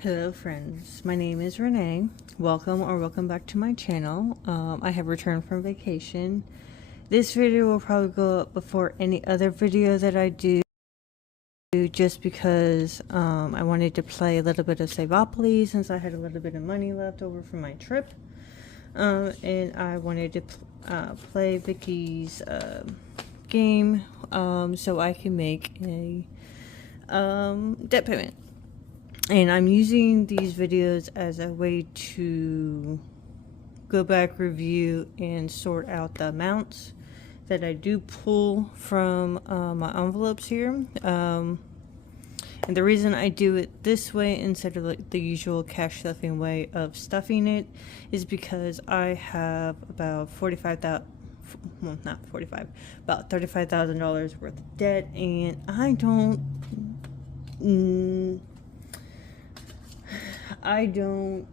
Hello friends, my name is Renee. Welcome back to my channel. I have returned from vacation. This video will probably go up before any other video that I do, just because I wanted to play a little bit of Saveopoly since I had a little bit of money left over from my trip. And I wanted to play Vicky's game so I can make a debt payment. And I'm using these videos as a way to go back, review, and sort out the amounts that I do pull from my envelopes here. And the reason I do it this way instead of like the usual cash stuffing way of stuffing it is because I have about $35,000, well, not 45, about $35,000 worth of debt, and I don't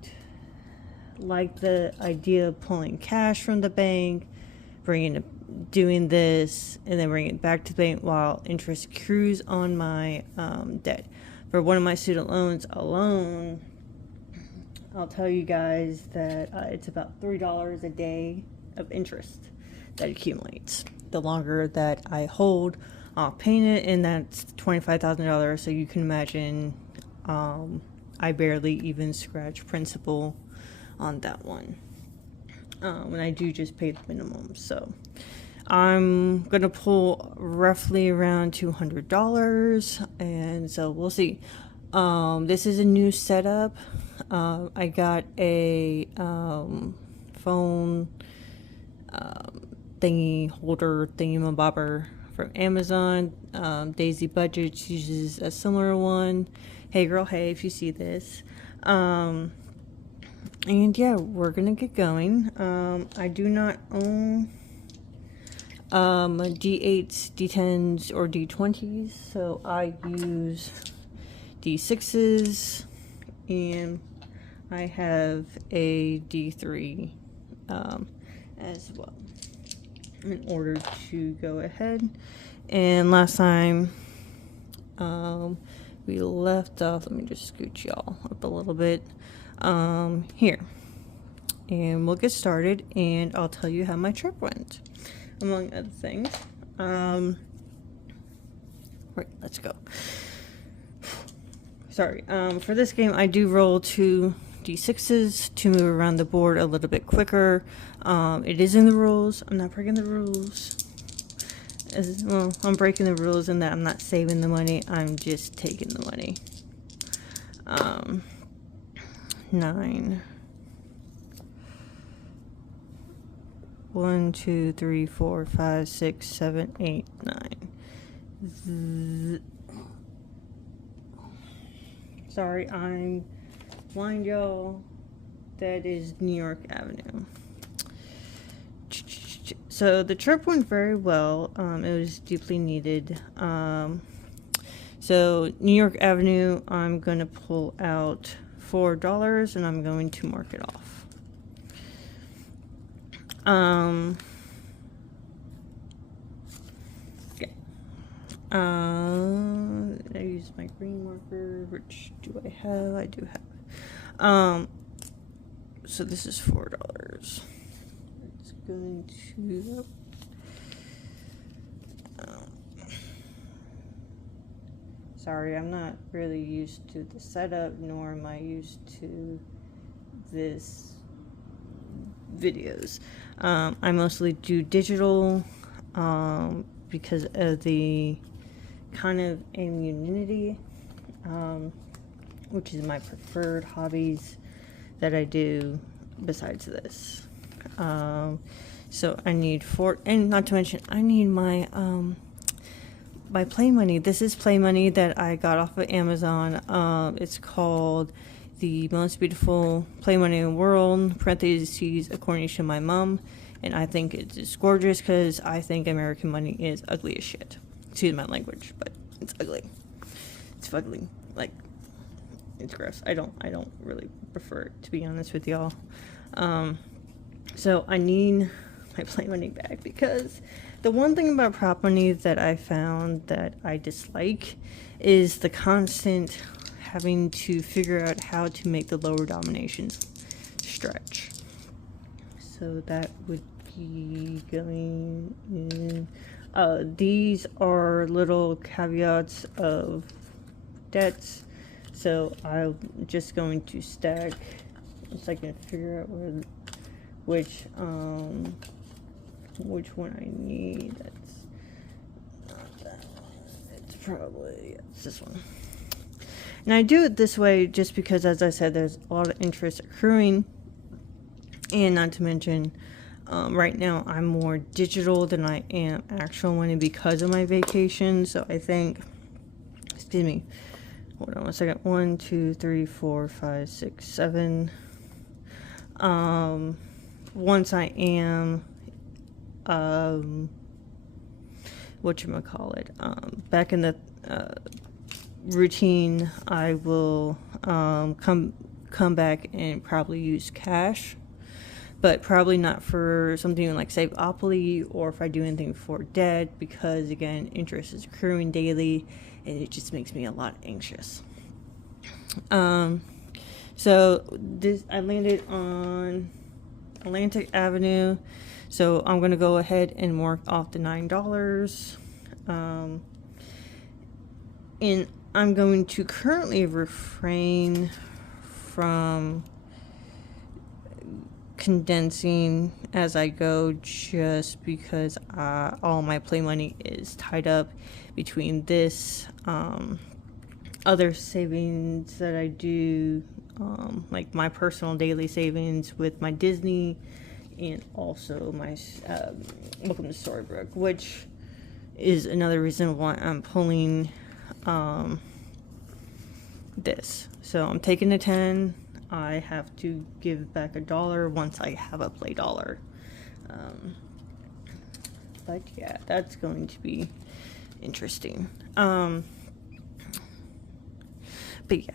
like the idea of pulling cash from the bank, doing this, and then bringing it back to the bank while interest accrues on my debt. For one of my student loans alone, I'll tell you guys that it's about $3 a day of interest that accumulates. The longer that I hold off paying it, and that's $25,000, so you can imagine I barely even scratch principal on that one. And I do just pay the minimum. So I'm gonna pull roughly around $200, and so we'll see. This is a new setup. I got a phone thingy holder thingy-mabobber from Amazon. Daisy Budgets uses a similar one. Hey girl, hey, if you see this. And yeah, we're gonna get going. I do not own D8s, D10s, or D20s, so I use D6s, and I have a D3 as well, in order to go ahead. And last time we left off, let me just scooch y'all up a little bit here, and we'll get started, and I'll tell you how my trip went, among other things. Right, let's go. Sorry, for this game I do roll 2 D6s to move around the board a little bit quicker. It is in the rules. I'm not breaking the rules. Well, I'm breaking the rules in that I'm not saving the money, I'm just taking the money. 9. 1, 2, 3, 4, 5, 6, 7, 8, 9. Sorry, I'm blind, y'all. That is New York Avenue. So the trip went very well. It was deeply needed. So New York Avenue, I'm going to pull out $4, and I'm going to mark it off. Okay. I use my green marker. Which do I have? I do have. So this is $4. It's going to. Sorry, I'm not really used to the setup, nor am I used to this videos. I mostly do digital because of the kind of anonymity, which is my preferred hobbies that I do besides this. So I need and not to mention, I need my my play money. This is play money that I got off of Amazon. It's called The Most Beautiful Play Money in the World, parentheses, according to my mom, and I think it's just gorgeous because I think American money is ugly as shit. Excuse my language, but it's ugly. It's fugly. Like, it's gross. I don't really prefer it, to be honest with y'all. So I need my play money back, because the one thing about prop money that I found that I dislike is the constant having to figure out how to make the lower dominations stretch. So that would be going in. These are little caveats of debts. So I'm just going to stack, so I can figure out which one I need. That's not that one. It's probably, it's this one. And I do it this way just because, as I said, there's a lot of interest accruing. And not to mention, right now I'm more digital than I am actual money because of my vacation. So I think, excuse me, hold on one second. 1, 2, 3, 4, 5, 6, 7. Once I am, back in the routine, I will come back and probably use cash. But probably not for something like Saveopoly, or if I do anything for debt, because again, interest is accruing daily and it just makes me a lot anxious. So this, I landed on Atlantic Avenue, so I'm gonna go ahead and mark off the $9. And I'm going to currently refrain from condensing as I go, just because all my play money is tied up between this, other savings that I do, like my personal daily savings with my Disney, and also my Welcome to Storybrooke, which is another reason why I'm pulling this. So I'm taking the 10. I have to give back $1 once I have a play dollar. But yeah, that's going to be interesting. But yeah.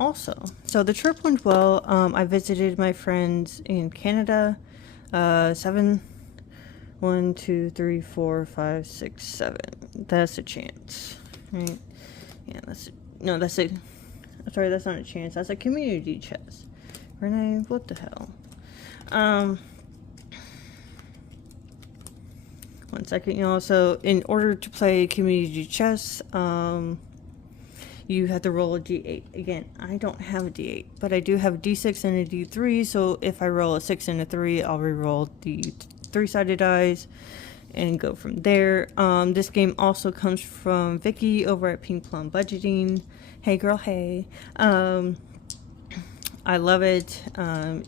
Also, so the trip went well. I visited my friends in Canada. 7. 1, 2, 3, 4, 5, 6, 7. That's a chance, right? Yeah, that's sorry, that's not a chance. That's a community chest. Renee, what the hell? 1 second, y'all. So in order to play community chess, you have to roll a d8. Again, I don't have a d8, but I do have a d6 and a d3. So if I roll a 6 and a 3, I'll re-roll the 3-sided dice and go from there. This game also comes from Vicky over at Pink Plum Budgeting. Hey girl, hey. I love it.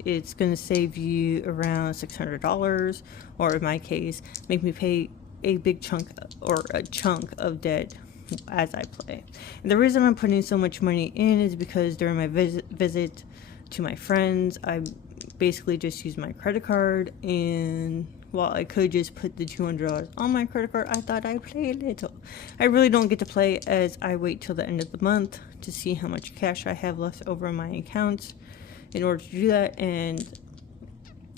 It's gonna save you around $600, or in my case, make me pay a big chunk of debt as I play. And the reason I'm putting so much money in is because during my visit to my friends, I basically just used my credit card, and while I could just put the $200 on my credit card, I thought I'd play a little. I really don't get to play, as I wait till the end of the month to see how much cash I have left over in my accounts in order to do that. And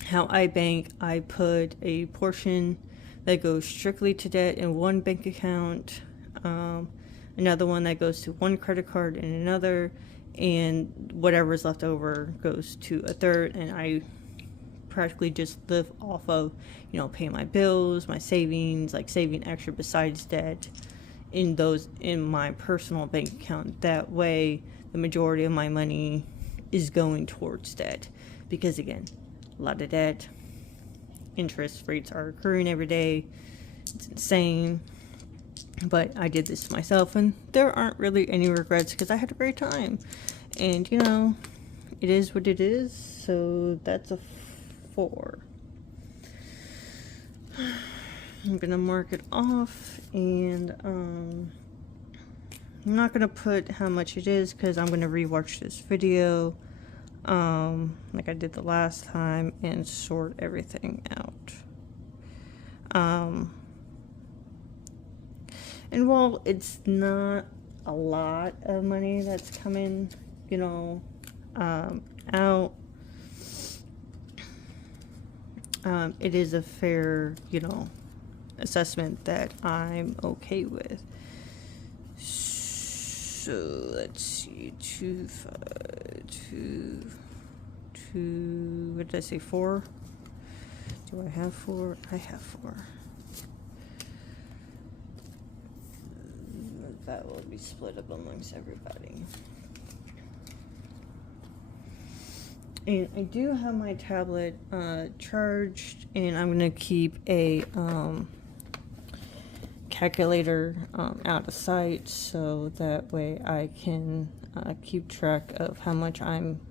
how I bank, I put a portion that goes strictly to debt in one bank account, another one that goes to one credit card in another, and whatever's left over goes to a third. And I practically just live off of, paying my bills, my savings, like saving extra besides debt in my personal bank account. That way the majority of my money is going towards debt, because again, a lot of debt, interest rates are accruing every day. It's insane. But I did this to myself, and there aren't really any regrets because I had a great time. And it is what it is. So that's a 4. I'm gonna mark it off, and I'm not gonna put how much it is because I'm gonna rewatch this video like I did the last time and sort everything out. And while it's not a lot of money that's coming, out, it is a fair, assessment that I'm okay with. So let's see, 2, 5, 2, 2, what did I say, 4? Do I have 4? I have 4. That will be split up amongst everybody. And I do have my tablet charged, and I'm going to keep a calculator out of sight, so that way I can keep track of how much I'm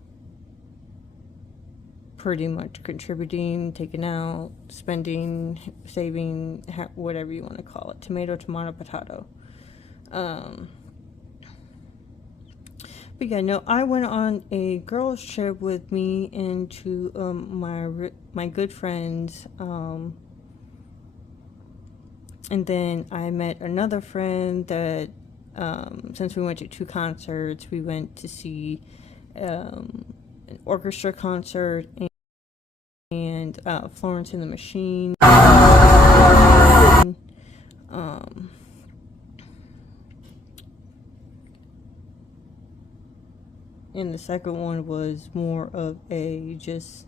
pretty much contributing, taking out, spending, saving, whatever you want to call it. Tomato, potato. But yeah, no, I went on a girls trip with me and to my good friends, and then I met another friend that since we went to 2 concerts, we went to see an orchestra concert and Florence and the Machine. And the second one was more of a just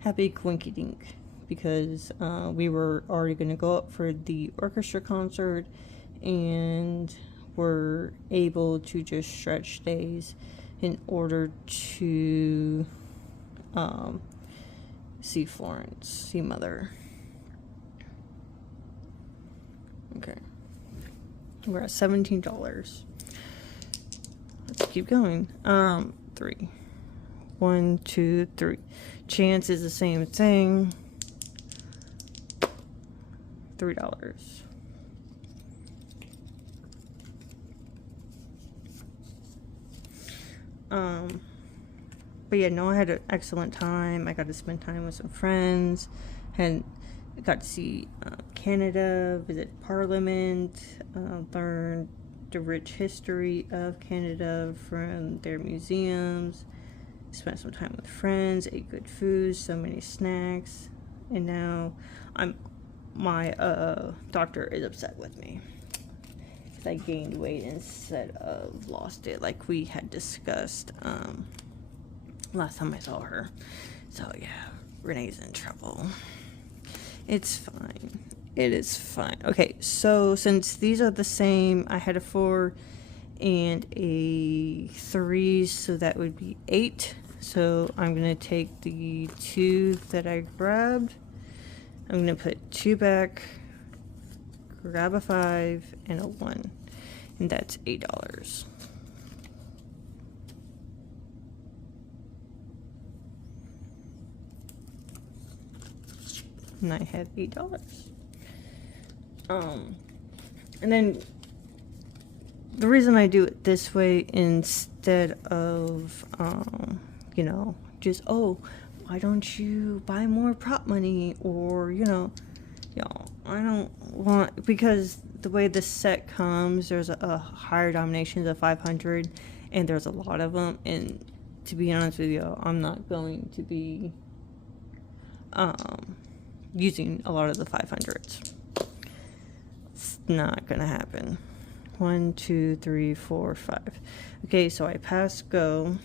happy coinky dink, because we were already going to go up for the orchestra concert and were able to just stretch days in order to see Florence, see Mother. Okay. We're at $17. Let's keep going. 3. 1, 2, 3. Chance is the same thing. $3. But yeah, no, I had an excellent time. I got to spend time with some friends, and got to see Canada, visit Parliament, learn the rich history of Canada from their museums, spent some time with friends, ate good food, so many snacks, and now my doctor is upset with me because I gained weight instead of lost it, like we had discussed last time I saw her. So yeah, Renee's in trouble. It's fine. It is fine. Okay, so since these are the same, I had a 4 and a 3, so that would be 8. So I'm going to take the 2 that I grabbed. I'm going to put 2 back, grab a 5, and a 1. And that's $8. And I have $8. And then the reason I do it this way instead of, you know, just, oh, why don't you buy more prop money, or, you know, I don't want, because the way the set comes, there's a higher denominations of 500, and there's a lot of them, and to be honest with you, I'm not going to be, using a lot of the 500s. It's not gonna happen. 1, 2, 3, 4, 5. Okay, so I pass go.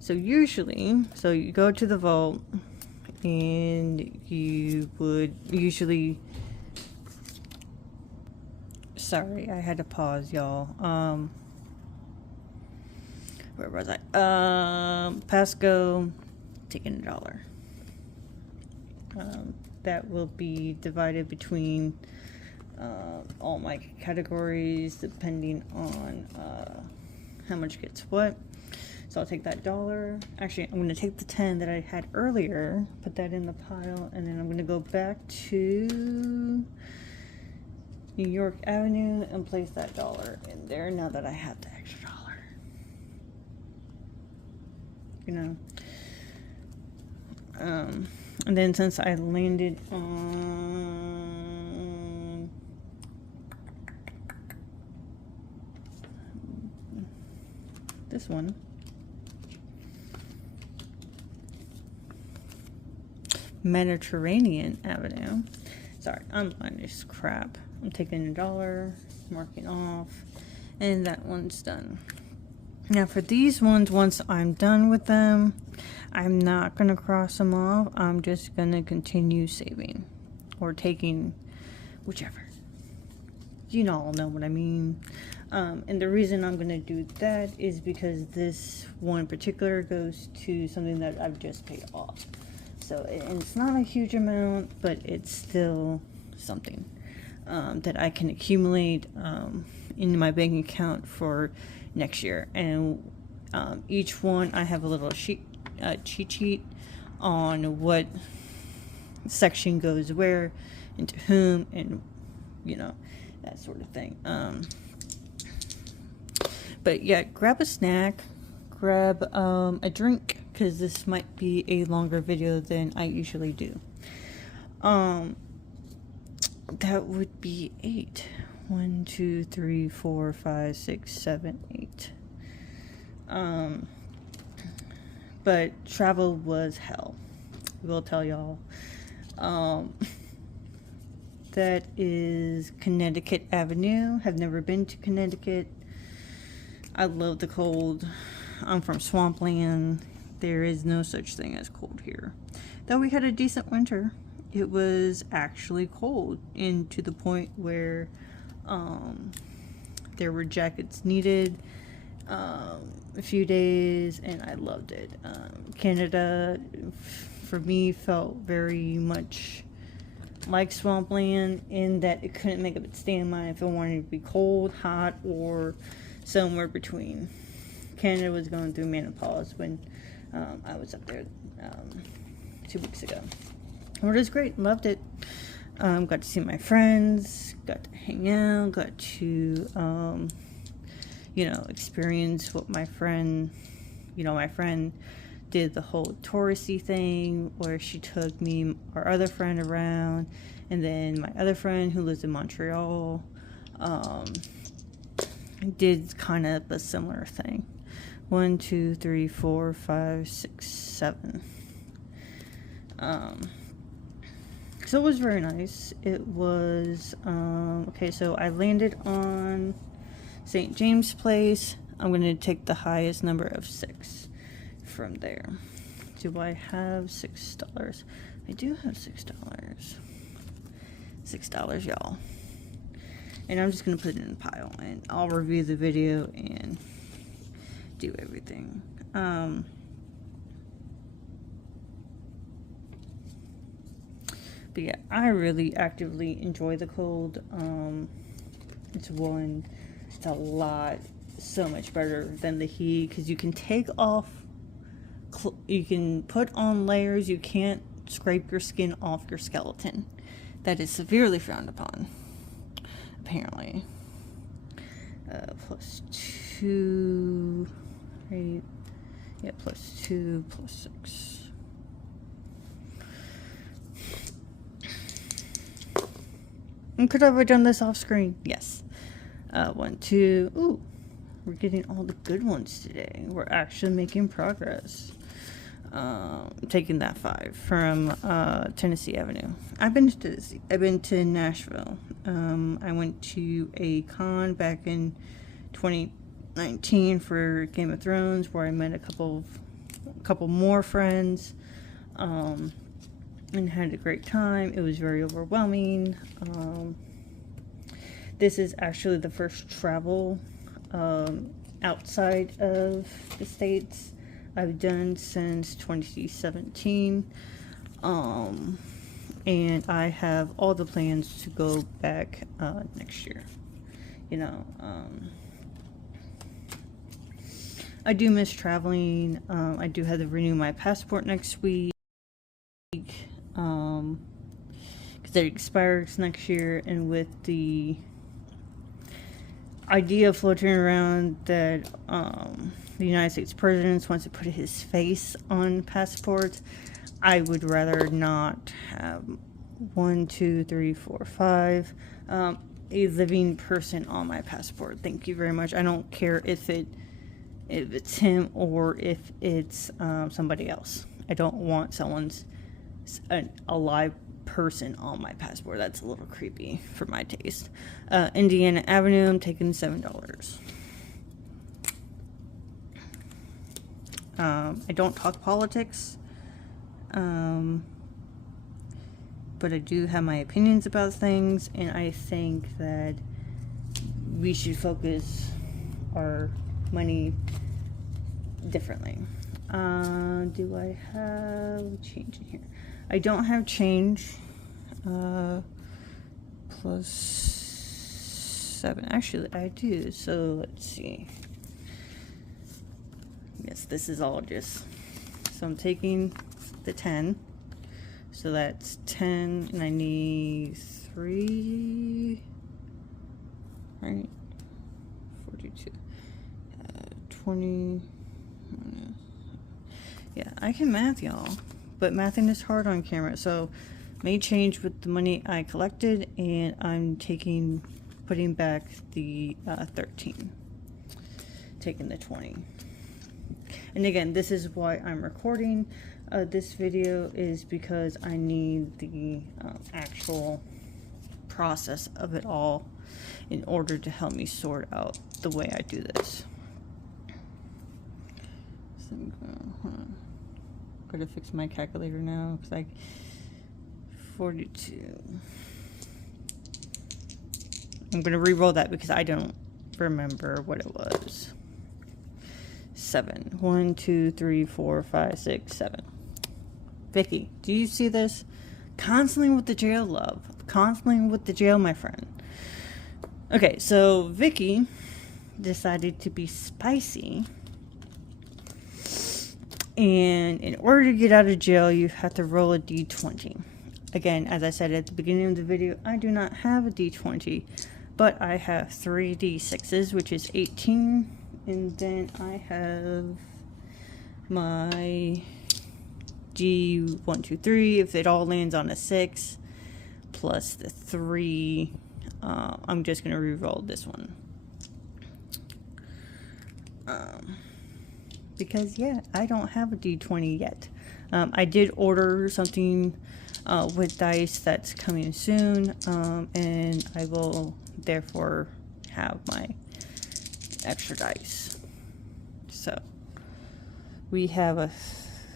So usually, so you go to the vault, and you would usually, sorry, I had to pause, y'all. Where was I? Pass go, taking $1. That will be divided between all my categories depending on how much gets what. So I'll take that $1. Actually, I'm going to take the 10 that I had earlier, put that in the pile, and then I'm going to go back to New York Avenue and place that $1 in there now that I have the extra $1. You know. And then since I landed on this one, Mediterranean Avenue. Sorry, I'm on this crap. I'm taking $1, marking off, and that one's done. Now for these ones, once I'm done with them, I'm not going to cross them off. I'm just going to continue saving or taking whichever. You all know what I mean. And the reason I'm going to do that is because this one in particular goes to something that I've just paid off. So, and it's not a huge amount, but it's still something that I can accumulate in my bank account for next year. And each one, I have a little cheat sheet on what section goes where and to whom, and that sort of thing. But yeah, grab a snack, grab a drink, because this might be a longer video than I usually do. That would be 8. 1, 2, 3, 4, 5, 6, 7, 8. But travel was hell. I will tell y'all. That is Connecticut Avenue. Have never been to Connecticut. I love the cold. I'm from swampland. There is no such thing as cold here. Though we had a decent winter. It was actually cold, and to the point where there were jackets needed a few days, and I loved it. Canada, for me, felt very much like swampland in that it couldn't make up its stand mind if it wanted to be cold, hot, or somewhere between. Canada was going through menopause when I was up there 2 weeks ago. It was great. Loved it. Got to see my friends, got to hang out, got to experience what my friend did, the whole touristy thing where she took our other friend around, and then my other friend who lives in Montreal did kind of a similar thing. 1, 2, 3, 4, 5, 6, 7. So it was very nice. It was okay. So I landed on St. James Place. I'm going to take the highest number of 6 from there. Do I have $6? I do have $6. $6, y'all. And I'm just going to put it in a pile, and I'll review the video and do everything. But yeah, I really actively enjoy the cold. It's a lot, so much better than the heat, because you can take off, you can put on layers, you can't scrape your skin off your skeleton. That is severely frowned upon, apparently. Plus 2, right? Yeah, plus 2, plus 6. And could I have done this off screen? Yes. 1, 2. Ooh, we're getting all the good ones today. We're actually making progress. Taking that 5 from Tennessee Avenue. I've been to Tennessee. I've been to Nashville. I went to a con back in 2019 for Game of Thrones, where I met a couple more friends. And had a great time. It was very overwhelming. This is actually the first travel outside of the States I've done since 2017. And I have all the plans to go back next year. I do miss traveling. I do have to renew my passport next week. Because it expires next year, and with the idea floating around that the United States president wants to put his face on passports, I would rather not have 1, 2, 3, 4, 5 a living person on my passport. Thank you very much. I don't care if it's him or if it's somebody else. I don't want a live person on my passport. That's a little creepy for my taste. Indiana Avenue, I'm taking $7. I don't talk politics, but I do have my opinions about things, and I think that we should focus our money differently. Do I have change in here? I don't have change. Plus 7. Actually, I do. So let's see. Yes, this is all just. So I'm taking the 10. So that's 10, and I need 3. Right? 42. 20. Yeah, I can math, y'all, but mathing is hard on camera, so may change with the money I collected, and I'm putting back the 13, taking the 20. And again, this is why I'm recording this video, is because I need the actual process of it all in order to help me sort out the way I do this. So gotta fix my calculator now, because 42. I'm gonna re-roll that because I don't remember what it was. 7. 1, 2, 3, 4, 5, 6, 7. Vicky, do you see this? Constantly with the jail, love. Constantly with the jail, my friend. Okay, so Vicky decided to be spicy. And in order to get out of jail, you have to roll a d20. Again, as I said at the beginning of the video, I do not have a d20, but I have 3 d6s, which is 18. And then I have my G1, 2, 3. If it all lands on a 6, plus the 3, I'm just going to re-roll this one. Because, yeah, I don't have a D20 yet. I did order something with dice that's coming soon, and I will therefore have my extra dice. So, we have a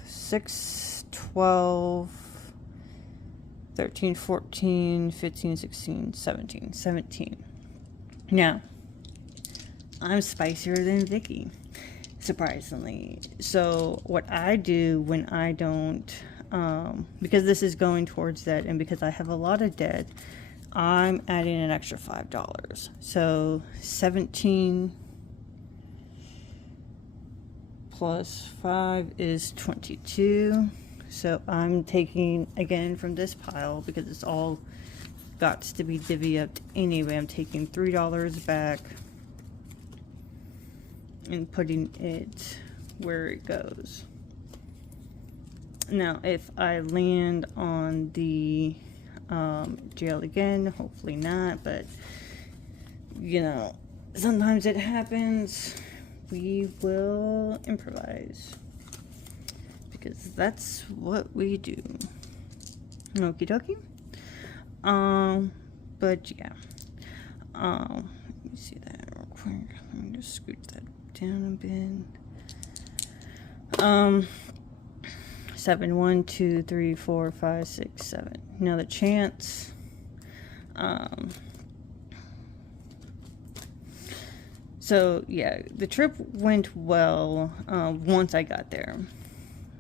6, 12, 13, 14, 15, 16, 17. 17. Now, I'm spicier than Vicky, surprisingly. So what I do when I don't, because this is going towards that, and because I have a lot of debt, I'm adding an extra $5. So 17 plus 5 is 22. So I'm taking, again, from this pile, because it's all got to be divvied up anyway, I'm taking $3 back and putting it where it goes. Now, if I land on the jail again, hopefully not, but you know, sometimes it happens, we will improvise, because that's what we do. Okie dokie. But yeah, let me see that real quick. Let me just scoot that down a bit. 7, 1, 2, 3, 4, 5, 6, 7. Now the chance, so yeah, the trip went well once I got there.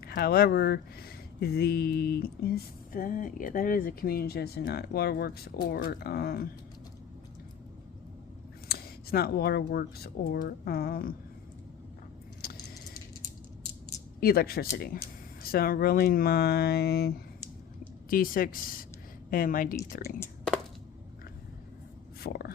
However, that is a community chest and not waterworks, or it's not waterworks or electricity. So I'm rolling my D6 and my D3. 4.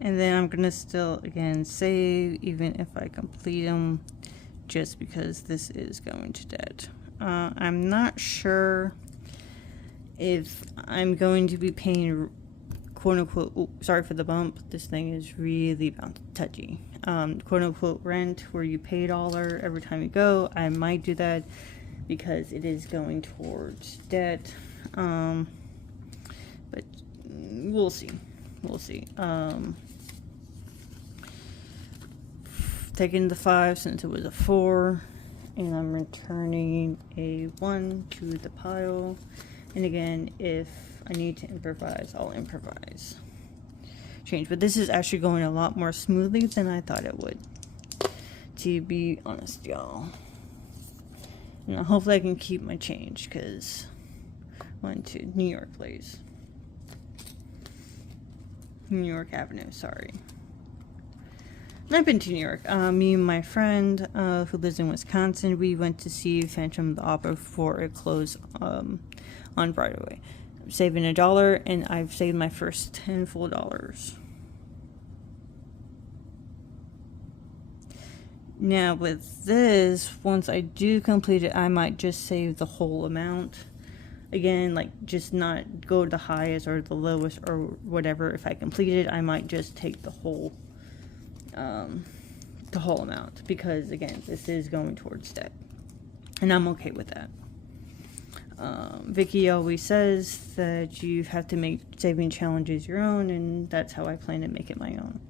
And then I'm gonna still, again, save even if I complete them, just because this is going to debt. I'm not sure if I'm going to be paying, quote unquote, oh, sorry for the bump, this thing is really touchy, quote unquote rent, where you pay $1 every time you go, I might do that because it is going towards debt. But we'll see. Taking the 5 since it was a 4, and I'm returning a 1 to the pile. And again, if I need to improvise, I'll improvise. Change, but this is actually going a lot more smoothly than I thought it would, to be honest, y'all. Now, hopefully I can keep my change, because 1, 2, New York, please. New York Avenue, sorry. I've been to New York. Me and my friend who lives in Wisconsin, we went to see Phantom of the Opera before it closed on Broadway. I'm saving $1, and I've saved my first 10 full dollars. Now with this, once I do complete it, I might just save the whole amount. Again, like, just not go to the highest or the lowest or whatever. If I complete it, I might just take the whole amount, because again, this is going towards debt, and I'm okay with that. Vicky always says that you have to make saving challenges your own, and that's how I plan to make it my own.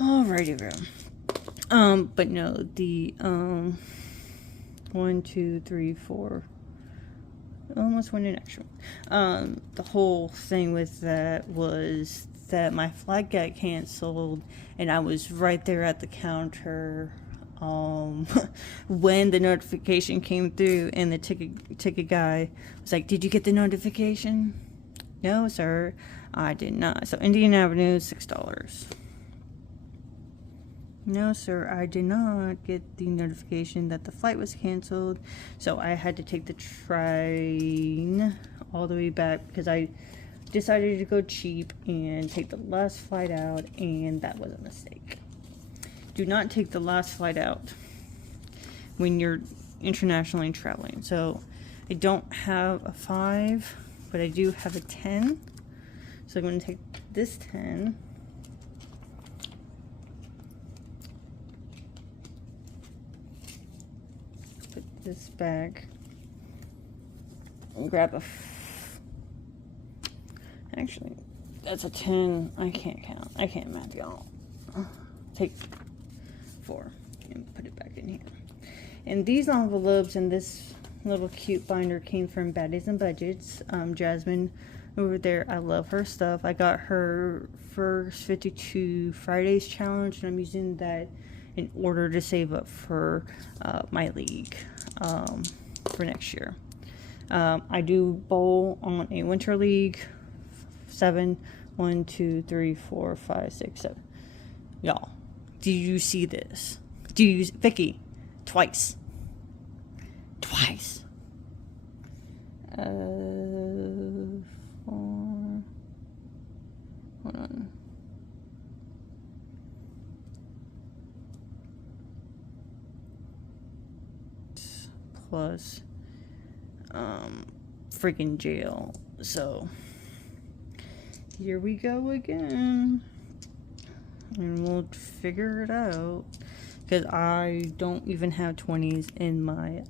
Alrighty, bro. But no, the 1, 2, 3, 4. Almost went an extra one. The whole thing with that was that my flight got canceled, and I was right there at the counter when the notification came through, and the ticket guy was like, "Did you get the notification?" "No, sir, I did not." So Indian Avenue, $6. "No, sir, I did not get the notification that the flight was canceled." So I had to take the train all the way back, because I decided to go cheap and take the last flight out, and that was a mistake. Do not take the last flight out when you're internationally traveling. So I don't have a 5, but I do have a 10. So I'm going to take this 10. Put this back. And grab a... Actually, that's a 10. I can't count. I can't math, y'all. Take 4 and put it back in here. And these envelopes and this little cute binder came from Baddies and Budgets. Jasmine over there, I love her stuff. I got her first 52 Fridays challenge, and I'm using that in order to save up for my league for next year. I do bowl on a winter league. 7, 1, 2, 3, 4, 5, 6, 7. Y'all, do you see this? Do you, Vicky? Twice. Four. Hold on. Plus, freaking jail. So here we go again, and we'll figure it out, because I don't even have 20s in my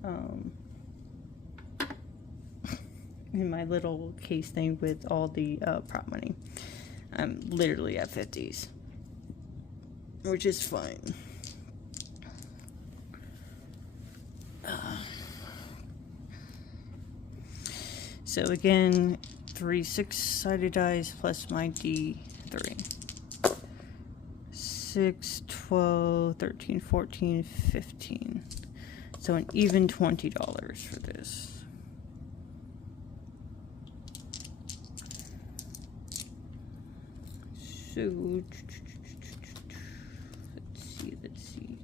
little case thing with all the prop money. I'm literally at 50s, which is fine. So again, 3 6-sided dice plus my D3. 6, 12, 13, 14, 15. So an even $20 for this. So let's see.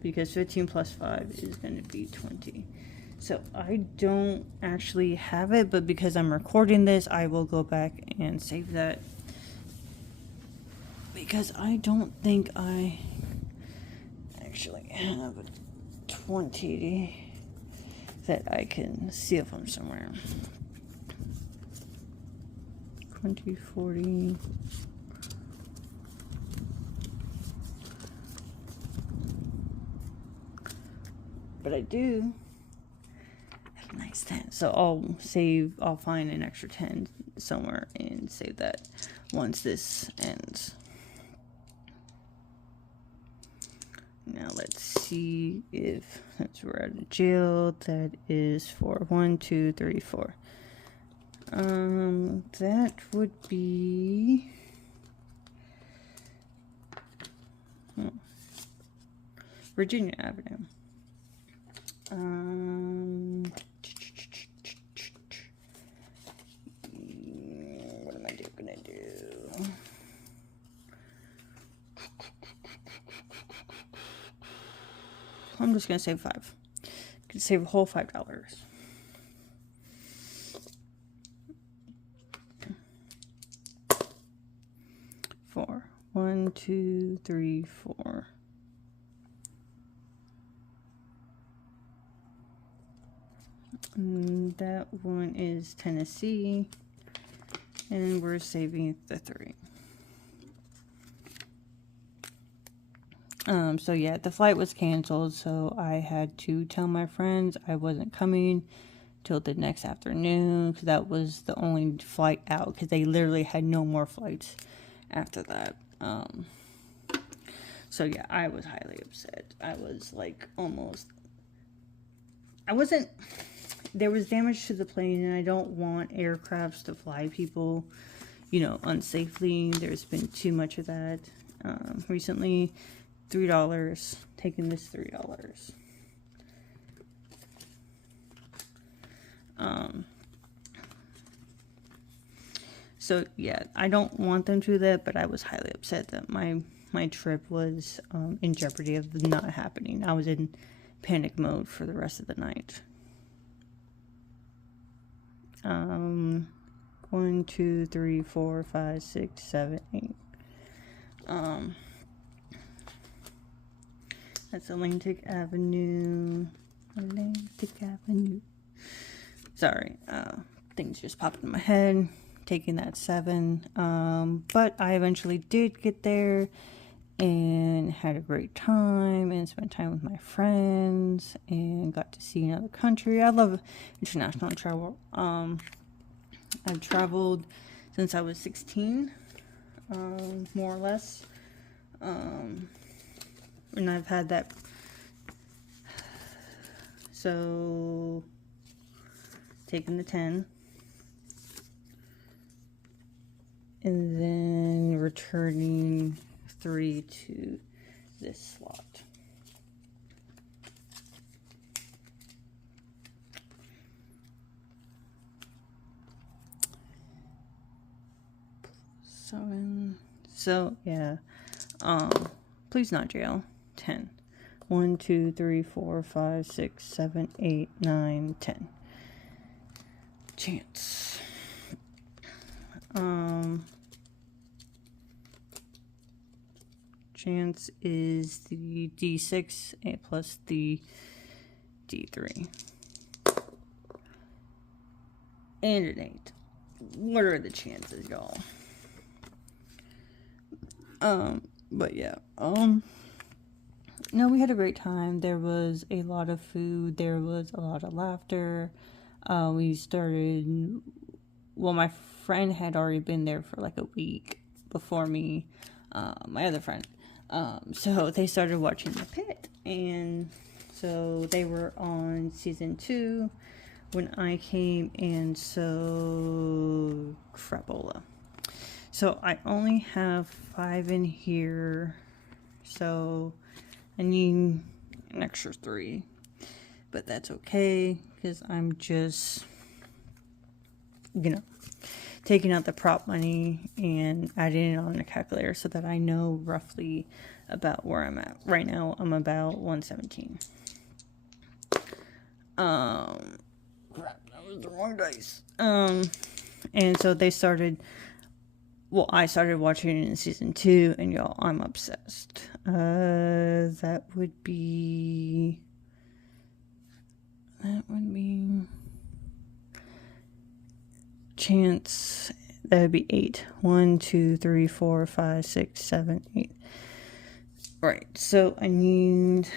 Because 15 plus 5 is going to be 20. So I don't actually have it, but because I'm recording this, I will go back and save that, because I don't think I actually have a 20. that I can steal from somewhere. 2040. But I do have a nice 10. So I'll find an extra 10 somewhere and save that once this ends. Now let's see if, since we're out of jail, that is for 1, 2, 3, 4. That would be Virginia Avenue. What am I gonna do? I'm just gonna save 5. Could save a whole $5. Four. 1, 2, 3, 4. And that one is Tennessee, and we're saving the 3. So yeah, the flight was canceled, so I had to tell my friends I wasn't coming till the next afternoon, because that was the only flight out, because they literally had no more flights after that. So yeah, I was highly upset. I was like there was damage to the plane, and I don't want aircrafts to fly people, unsafely. There's been too much of that recently. $3, taking this $3. So yeah, I don't want them to do that, but I was highly upset that my trip was in jeopardy of not happening. I was in panic mode for the rest of the night. 1, 2, 3, 4, 5, 6, 7, 8. That's Atlantic Avenue. Atlantic Avenue. Sorry, things just popped in my head. Taking that 7. But I eventually did get there and had a great time and spent time with my friends and got to see another country. I love international travel. I've traveled since I was 16, more or less. And I've had that. So, taking the 10. And then returning 3 to this slot. So yeah, please not jail. 10. 1, 2, 3, 4, 5, 6, 7, 8, 9, 10. Chance. Chance is the D6 plus the D3. And an 8. What are the chances, y'all? But yeah, no, we had a great time. There was a lot of food. There was a lot of laughter. We started, well, my friend had already been there for like a week before me, my other friend. So they started watching The Pit, and so they were on season 2 when I came, and so crapola. So I only have 5 in here, so I need an extra 3, but that's okay, because I'm just, taking out the prop money and adding it on the calculator so that I know roughly about where I'm at. Right now, I'm about 117. Crap, that was the wrong dice. And so they started, well, I started watching it in season 2, and y'all, I'm obsessed. That would be that would be chance. That would be 8. 1, 2, 3, 4, 5, 6, 7, 8. Right, so I need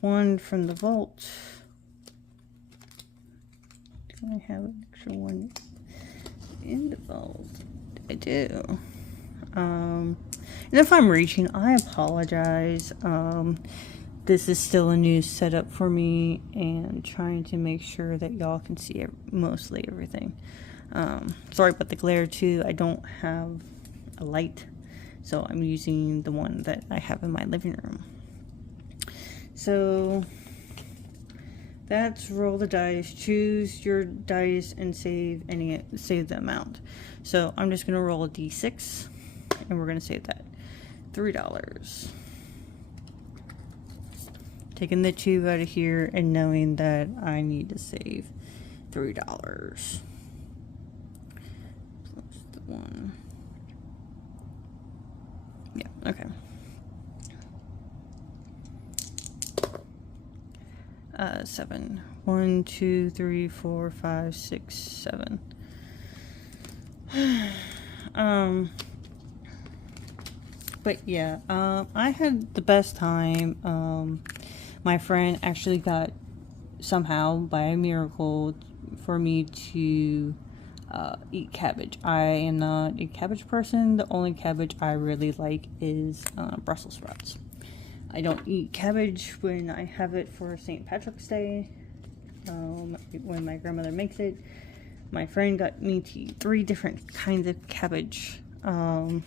1 from the vault. Do I have an extra 1 in the vault? I do. And if I'm reaching, I apologize. This is still a new setup for me and trying to make sure that y'all can see mostly everything. Sorry about the glare too. I don't have a light, so I'm using the one that I have in my living room. So that's roll the dice, choose your dice, and save the amount. So I'm just gonna roll a d6, and we're gonna save that $3. Taking the 2 out of here and knowing that I need to save $3 plus the 1. Yeah, okay. 7. 1, 2, 3, 4, 5, 6, 7. But yeah, I had the best time. My friend actually got, somehow, by a miracle, for me to eat cabbage. I am not a cabbage person. The only cabbage I really like is Brussels sprouts. I don't eat cabbage when I have it for St. Patrick's Day, when my grandmother makes it. My friend got me to eat 3 different kinds of cabbage while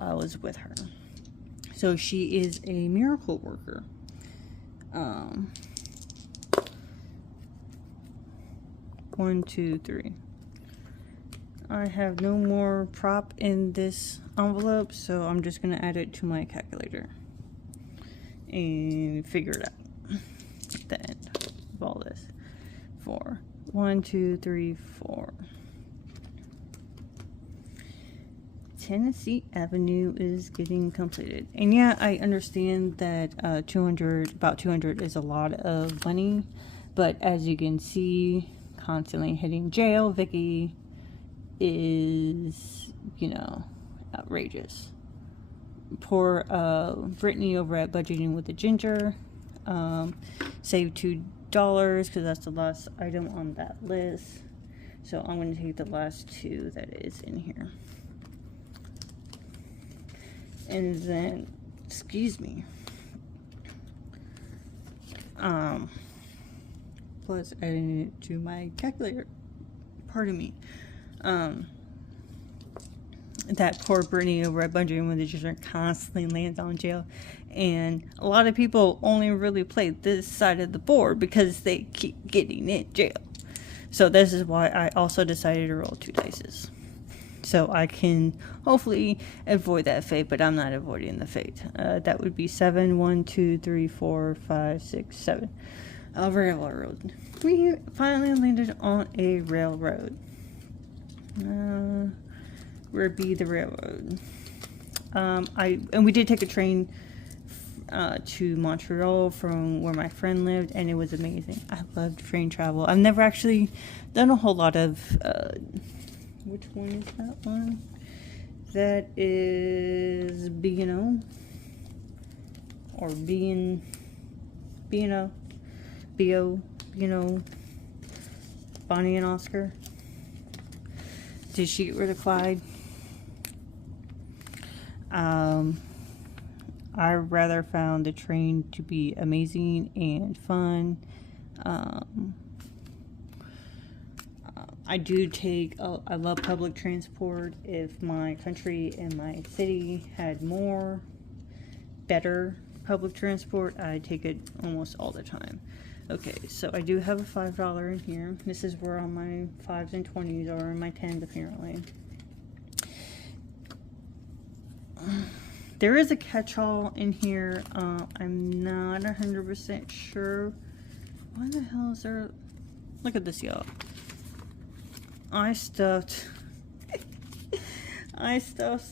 I was with her. So she is a miracle worker. 1, 2, 3. I have no more prop in this envelope, so I'm just going to add it to my calculator and figure it out at the end of all this. 4. 1, 2, 3, 4. Tennessee Avenue is getting completed. And yeah, I understand that about 200 is a lot of money, but as you can see, constantly hitting jail, Vicky is, outrageous. Poor Brittany over at Budgeting with the Ginger saved $2 because that's the last item on that list. So I'm going to take the last 2 that is in here. And then, excuse me, plus adding it to my calculator, pardon me, that poor Brittany over at Budgeting with the Ginger constantly lands on jail, and a lot of people only really play this side of the board because they keep getting in jail. So this is why I also decided to roll 2 dice. So I can hopefully avoid that fate, but I'm not avoiding the fate. That would be 7. 1, 2, 3, 4, 5, 6, 7. A railroad. We finally landed on a railroad. Where be the railroad? And we did take a train to Montreal from where my friend lived, and it was amazing. I loved train travel. I've never actually done a whole lot of. Which one is that one? That is B&O or B&O, Bonnie and Oscar. Did she get rid of Clyde? I rather found the train to be amazing and fun. I love public transport. If my country and my city had more better public transport, I take it almost all the time. Okay, so I do have a $5 in here. This is where all my 5s and 20s are, and my 10s apparently. There is a catch-all in here. I'm not 100% sure. Why the hell is there? Look at this, y'all. I stuffed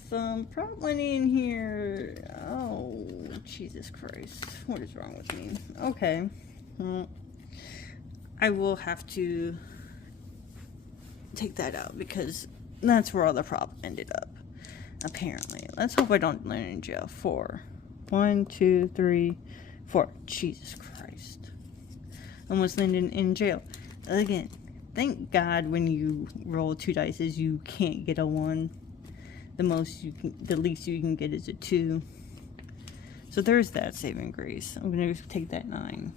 some prop money in here. Oh, Jesus Christ. What is wrong with me? Okay. Well, I will have to take that out because that's where all the problem ended up, apparently. Let's hope I don't land in jail. 4. 1, 2, 3, 4. Jesus Christ. Almost landed in jail. Again, thank God when you roll 2 dice you can't get a 1. The least you can get is a 2. So there's that saving grace. I'm going to take that 9.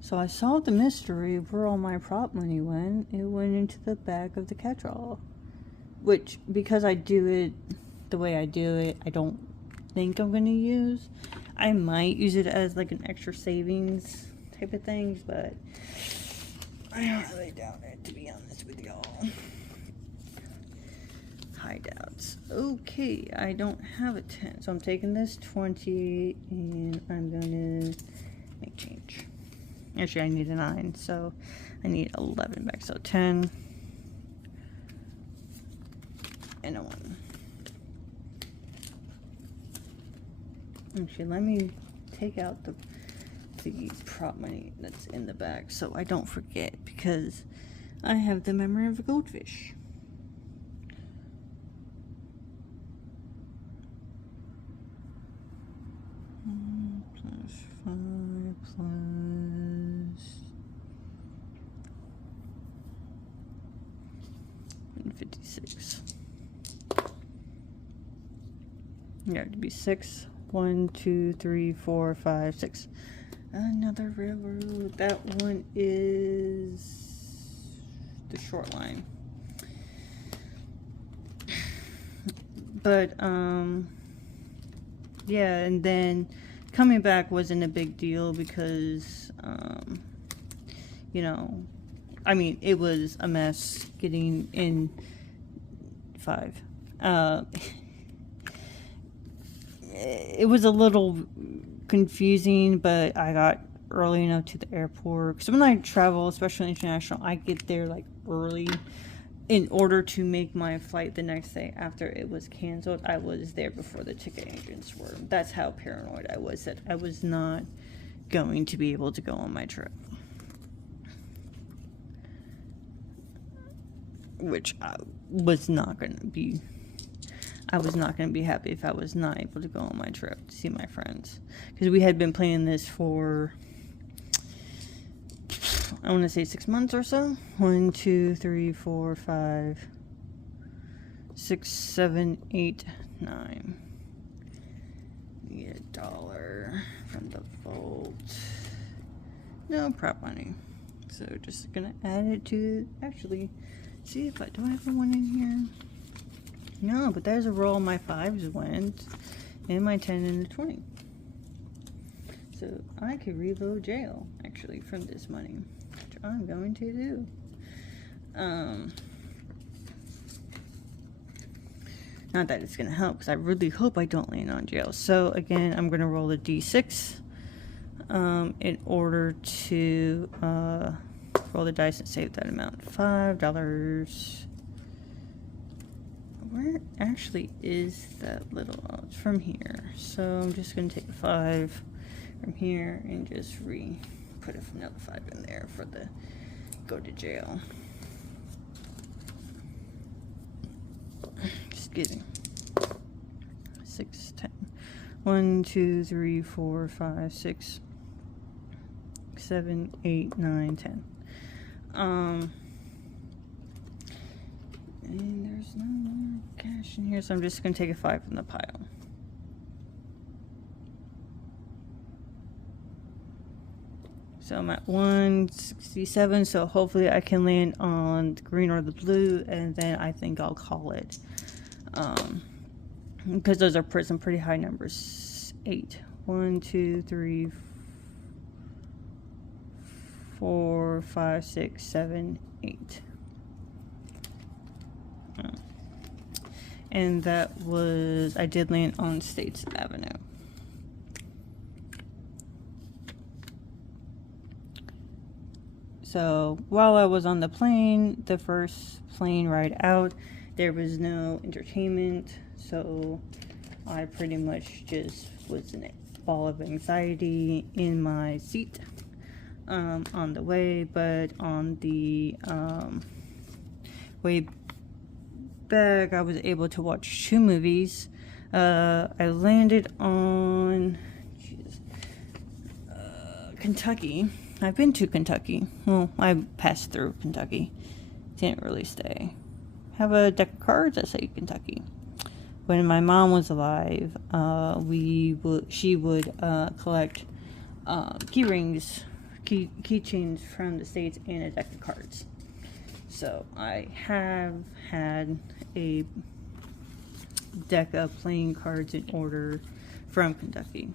So I solved the mystery of where all my prop money went. It went into the back of the catch-all. Which, because I do it the way I do it, I don't think I'm going to use. I might use it as like an extra savings type of thing, but I don't really doubt it, to be honest with y'all. Hideouts. Okay, I don't have a 10, so I'm taking this 20 and I'm going to make change. Actually, I need a 9, so I need 11 back. So 10 and a 1. Actually, let me take out the prop money that's in the back so I don't forget, because I have the memory of a goldfish. Plus 5 plus 56. Yeah, it'd be 6. 1, 2, 3, 4, 5, 6. Another railroad. That one is the short line. But yeah, and then coming back wasn't a big deal because you know, I mean, it was a mess getting in 5. It was a little confusing, but I got early enough to the airport. Because when I travel, especially international, I get there like early in order to make my flight the next day after it was canceled. I was there before the ticket agents were. That's how paranoid I was that I was not going to be able to go on my trip. Which I was not going to be. I was not going to be happy if I was not able to go on my trip to see my friends. Because we had been planning this for, I want to say 6 months or so. 1, 2, 3, 4, 5, 6, 7, 8, 9. Need $1 from the vault. No prop money. So just going to add it to, actually, see if do I have one in here? No, but there's a roll my 5s went, and my 10 and the 20. So I could reload jail, actually, from this money, which I'm going to do. Not that it's going to help, because I really hope I don't land on jail. So again, I'm going to roll a D6 in order to roll the dice and save that amount. $5. Where actually is that little, oh, it's from here. So I'm just going to take a 5 from here and just put another 5 in there for the go to jail. Just kidding. 6, 10. 1, 2, 3, 4, 5, 6, 7, 8, 9, 10. And there's no more cash in here, so I'm just going to take a 5 from the pile. So I'm at 167, so hopefully I can land on the green or the blue, and then I think I'll call it. Because those are some pretty high numbers. 8. 1, 2, 3, 4, 5, 6, 7, 8. And that was, I did land on States Avenue. So while I was on the plane, the first plane ride out, there was no entertainment, so I pretty much just was ball of anxiety in my seat on the way, but on the way back I was able to watch 2 movies. I landed on Kentucky. I've been to Kentucky. Well, I passed through Kentucky. Didn't really stay. Have a deck of cards that say Kentucky. When my mom was alive, she would collect keychains from the States and a deck of cards. So I have had a deck of playing cards in order from Kentucky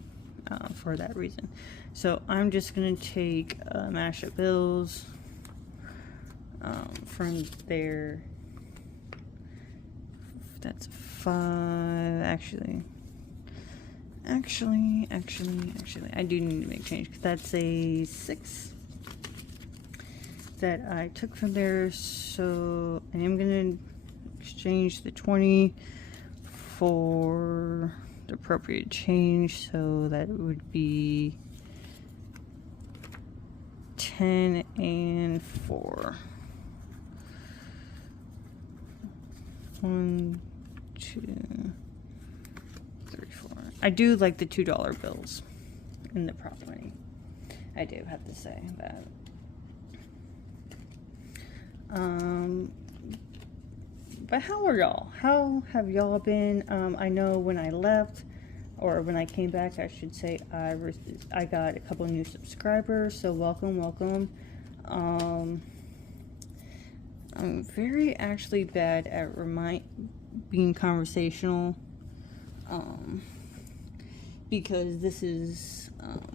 for that reason. So I'm just going to take mash up bills from there. That's 5. Actually, I do need to make change because that's a 6 that I took from there. So I am going to exchange the 20 for the appropriate change. So that would be 10 and 4. 1, 2, 3, 4. I do like the $2 bills in the prop money. I do have to say that. But how are y'all? How have y'all been? I know when I left, or when I came back, I should say, I got a couple new subscribers. So welcome. I'm very actually bad at being conversational, because this is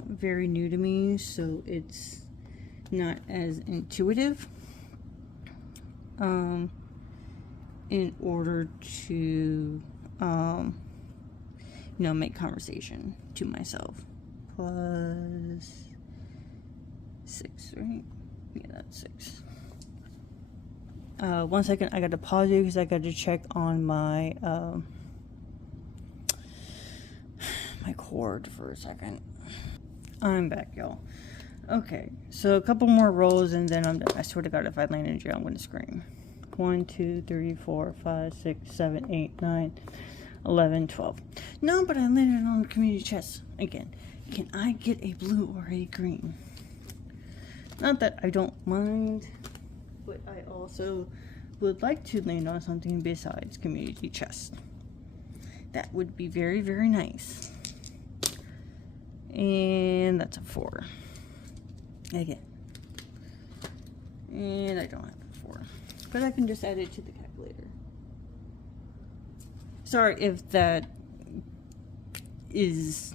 very new to me, so it's not as intuitive in order to make conversation to myself. Plus 6, right? Yeah, that's 6. 1 second, I gotta pause you because I gotta check on my my cord for a second. I'm back, y'all. Okay, so a couple more rolls and then I'm done. I swear to God, if I land in jail, I'm gonna scream. 1, 2, 3, 4, 5, 6, 7, 8, 9, 11, 12. No, but I landed on community chest again. Can I get a blue or a green? Not that I don't mind, but I also would like to land on something besides community chest. That would be very, very nice. And that's a 4. Again. And I don't have a 4. But I can just add it to the calculator. Sorry if that is...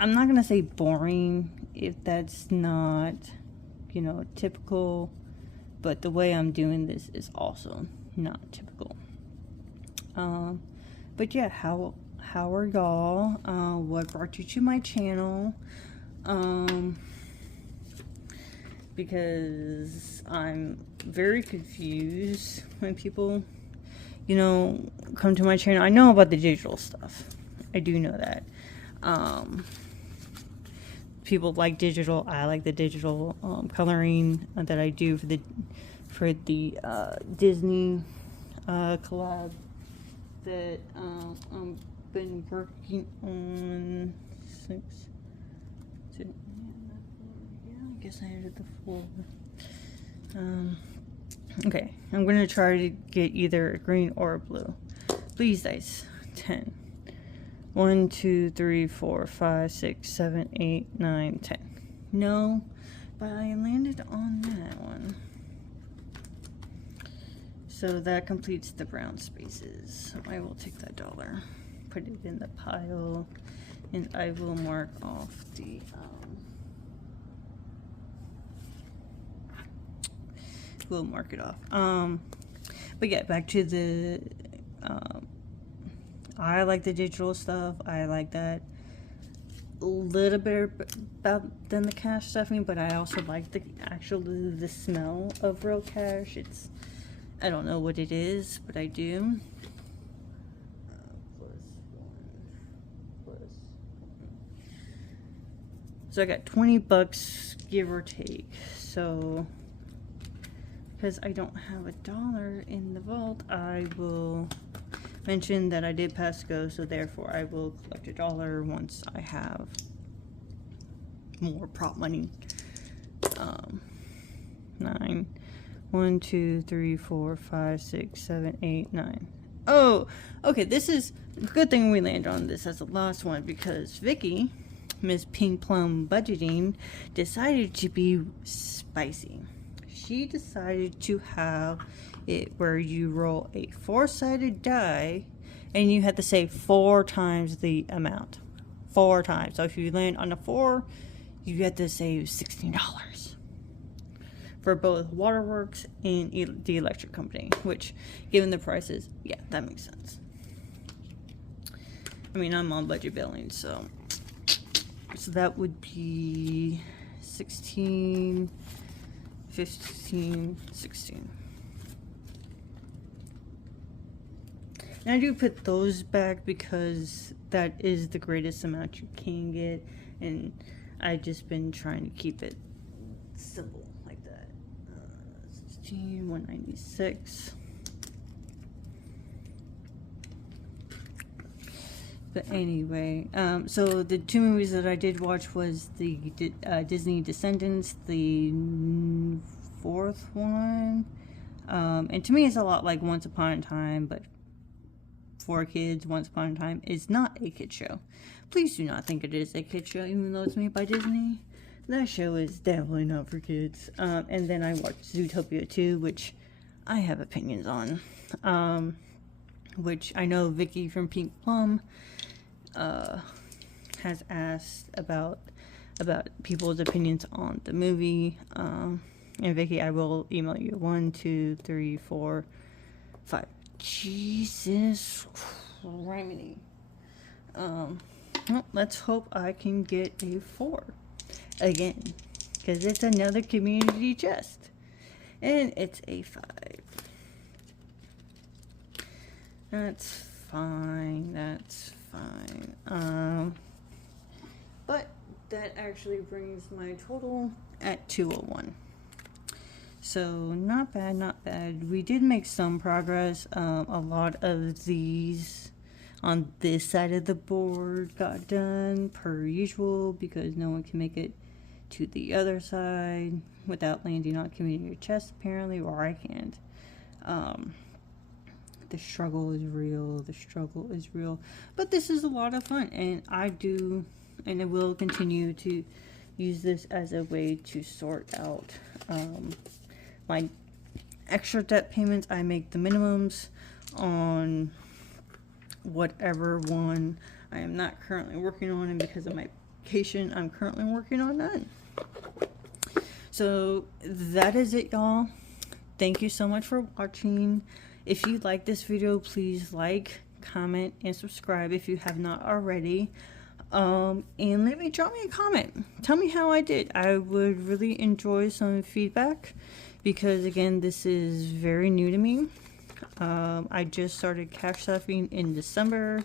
I'm not going to say boring if that's not, typical. But the way I'm doing this is also not typical. But yeah, how are y'all? What brought you to my channel? Because I'm very confused when people, come to my channel. I know about the digital stuff. I do know that. People like digital. I like the digital coloring that I do for the Disney collab that I've been working on since. Yeah, I guess I added the 4. Okay, I'm gonna try to get either a green or a blue. Please, dice. 10. 1, 2, 3, 4, 5, 6, 7, 8, 9, 10. No, but I landed on that one. So that completes the brown spaces. So I will take that $1, put it in the pile, and I will mark off the we'll mark it off. But yeah, back to the I like the digital stuff. I like that a little bit about than the cash stuffing, but I also like the smell of real cash. I don't know what it is, but I do. +1 +. So I got 20 bucks, give or take. So, because I don't have $1 in the vault, I will mention that I did pass go, so therefore I will collect $1 once I have more prop money. 9. 1, 2, 3, 4, 5, 6, 7, 8, 9. Oh, okay, this is a good thing we land on this as the last one, because Vicky, Miss Pink Plum Budgeting, decided to be spicy. She decided to have it where you roll a 4-sided die and you have to save 4 times the amount. 4 times. So if you land on a 4, you have to save $16 for both Waterworks and the electric company, which, given the prices, yeah, that makes sense. I mean, I'm on budget billing, so that would be 16, 15, 16. And I do put those back because that is the greatest amount you can get, and I've just been trying to keep it simple like that. 16, 196. But anyway, so the 2 movies that I did watch was the Disney Descendants, the 4th one. And to me, it's a lot like Once Upon a Time, but for kids. Once Upon a Time is not a kid show. Please do not think it is a kid show, even though it's made by Disney. That show is definitely not for kids. And then I watched Zootopia 2, which I have opinions on. Which I know Vicky from Pink Plum has asked about people's opinions on the movie. And Vicky, I will email you. 1, 2, 3, 4, 5. Jesus criminy. Well, let's hope I can get a 4 again, because it's another community chest, and it's a 5. That's fine. That's fine. But that actually brings my total at 201. So not bad, not bad. We did make some progress. A lot of these on this side of the board got done per usual, because no one can make it to the other side without landing on community chest, apparently, or I can't. The struggle is real. The struggle is real. But this is a lot of fun, and I do, and I will continue to use this as a way to sort out my extra debt payments. I make the minimums on whatever one I am not currently working on, and because of my vacation, I'm currently working on none. So that is it, y'all. Thank you so much for watching. If you like this video, please like, comment, and subscribe if you have not already. And drop me a comment. Tell me how I did. I would really enjoy some feedback, because again, this is very new to me. I just started cash stuffing in December,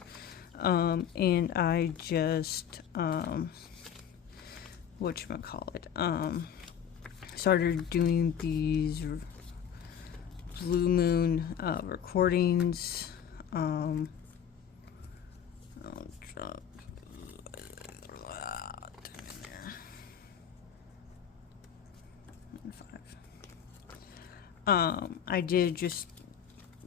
and I just started doing these Blue Moon recordings. I'll drop in there. 5. I did just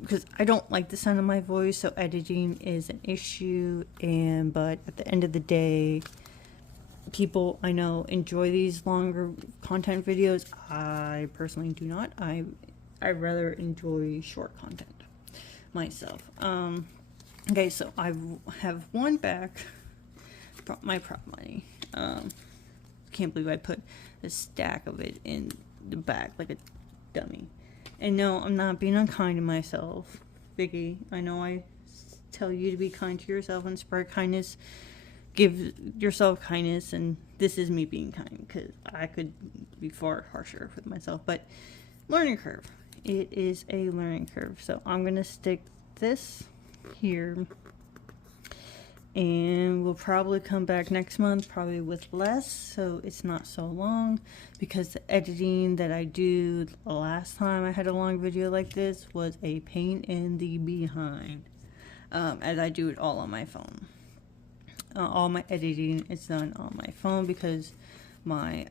because I don't like the sound of my voice, so editing is an issue. But at the end of the day, people I know enjoy these longer content videos. I personally do not. I rather enjoy short content myself. Okay, so I have one back. My prop money. Can't believe I put a stack of it in the back like a dummy. And no, I'm not being unkind to myself, Vicky. I know I tell you to be kind to yourself and spread kindness. Give yourself kindness, and this is me being kind, because I could be far harsher with myself. But learning curve. It is a learning curve. So I'm going to stick this here. and we'll probably come back next month, probably with less, so it's not so long, because the editing that I do the last time I had a long video like this was a pain in the behind, as I do it all on my phone. All my editing is done on my phone because my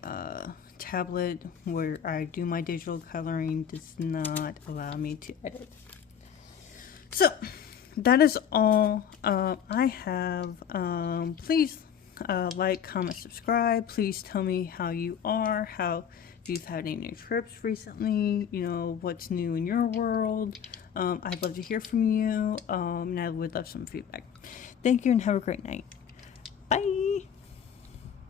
tablet where I do my digital coloring does not allow me to edit. So that is all I have. Please like, comment, subscribe. Please tell me how you are, how if you've had any new trips recently, you know, what's new in your world. I'd love to hear from you, and I would love some feedback. Thank you and have a great night. Bye.